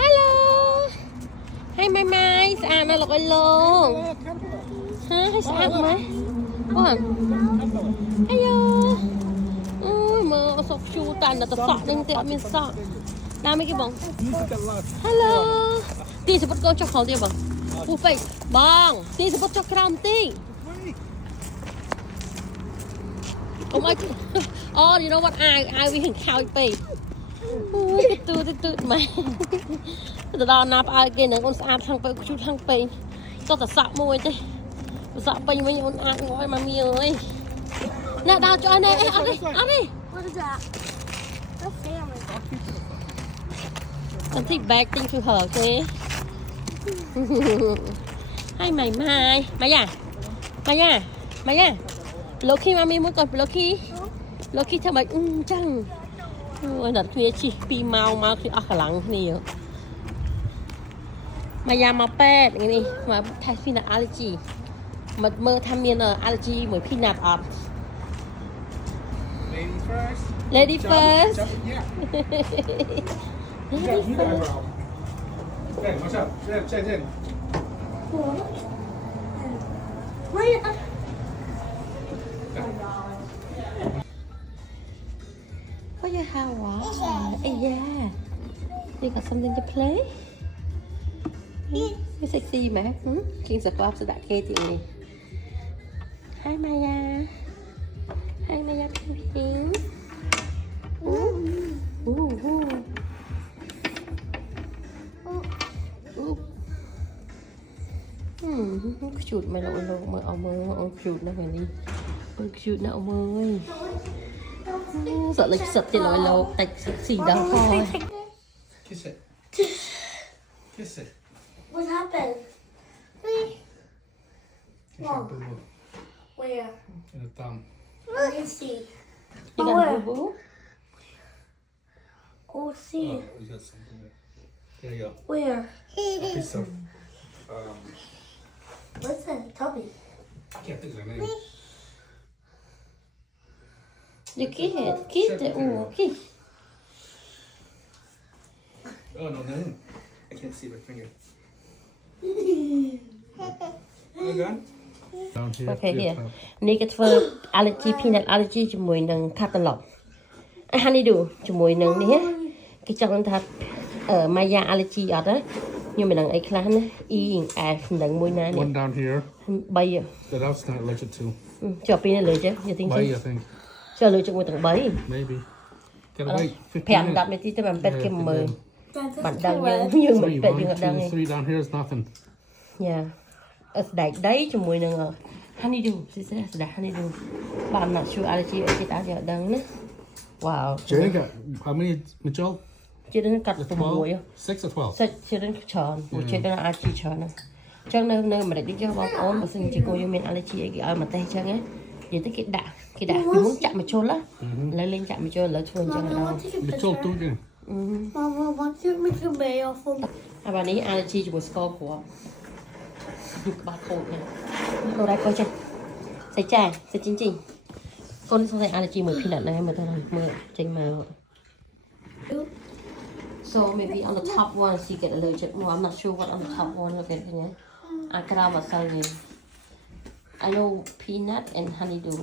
Hello ให้ไม้สะอาดนะหรอกไอ้โลงฮะให้สะอาดไหมก่อนฮัลโหลมือสกชูตันแต่สอกนึงเตะมีสอกน้ำไม่กี่บองฮัลโหลตีสปอตโกช็อกเขาเดียวบองผู้ไปบองตีสปอตช็อกครามตีโอ้ my oh you know what I we can count ไปตื่นไหมแต่ดาวนับไอ้เกณฑ์คนสะอาดทางไปชุดทางไปก็แต่สะมวยจ้ะสะไปไม่คนอาดง้อยมามีเลยน่าดาวจอยเนี่ยเอาดิ What is that? That's family. something bad thing to her สิให้ใหม่มาย่โลคีมามีมุดก่อนโลคีทำไมจังหนักคือชีปีเมาคืออักหลังนี่เยอะมายามาแป้ดอย่างนี้มาแทสพีนัทอัลเลอร์จีมาเมื่อทำเมียนอัลเลอร์จีเหมือนพีนัทอัพ Lady first Yeah. Lady first Hey, what's up? Sit. Wait. What you have? Wow. Yeah. You got something to play? You sexy mà? Chuyện sập bóp sẽ đặt kê chị này. Hi Maya. Hi Maya Pink. Chuột mày lộn mà ông ơi chuột nó mày đi chuột nó ông ơi sợ là sập thì lội lột tạch xì đâu thôi Kiss it. Kiss it. What happened? Wait. Kiss your boo-boo Where? in the thumb. Let me see. you got boo boo Oh, see. Oh, we got something there. There you go. Where? A piece of, What's that? Tell me. I can't think of the name. you kiss the kiss Oh, no name. I can't see my finger. You done? Down here. okay here នេះគេធ្វើ allergy peanut allergy ជាមួយនឹង catalog អានេះดูជាមួយនឹងនេះគេចង់ថាMaya allergy អត់ទេខ្ញុំមិនដឹងអីខ្លះណា E F មិនដឹងមួយណានេះ One down here 3 that I was not allergic to. ជាប់ពីនេះលើចេះ you think Bye, I think. ចុះលើជាមួយទាំង3 Maybe. Gotta wait 5 15 10 minutes. នាទីទៅមិនពេតគេមើល That's បាត់ដឹងយើងមិន Three, ពេត 1, យើងអត់ដឹងទេ 2, 3 down here is nothing. Yeah ស្ដែកដីជាមួយនឹង honeydew ស្ដែក honeydew បាទ I'm not sure allergy អីគេអាចអត់ដឹងណា wow Jaden got how many, Mitchell? ជឿនកាត់ The 6 12? 6 or 12? សិចជឿនច្រើនព្រោះជឿនអាចជីច្រើនណាអញ្ចឹងនៅអាមេរិកនេះចុះបងប្អូនបើសិនជាគូយើងមាន allergy អីគេឲ្យមកតេស្តអញ្ចឹងណានិយាយទៅគេដាក់ពីមុនចាក់មកជុលណាឥឡូវលេងចាក់មកជុលឥឡូវធ្វើអញ្ចឹង Mama, ដល់ I want to take a Mitchell, picture. do it. Mama, I want to make a mail for me. ហើយបាទនេះ allergy ជាមួយស្ករគ្រាប់ក្បាលខូចណាហូរដៃកោចេះសាច់ចាសាច់ជីងកូនសង្ស័យ allergy មួយ peanut ណាមើលទៅមើលចេញមក so maybe on the top one she get allergic no I'm not sure what on the top one okay ឃើញអាក្រៅមកសិលនេះ I know peanut and honeydew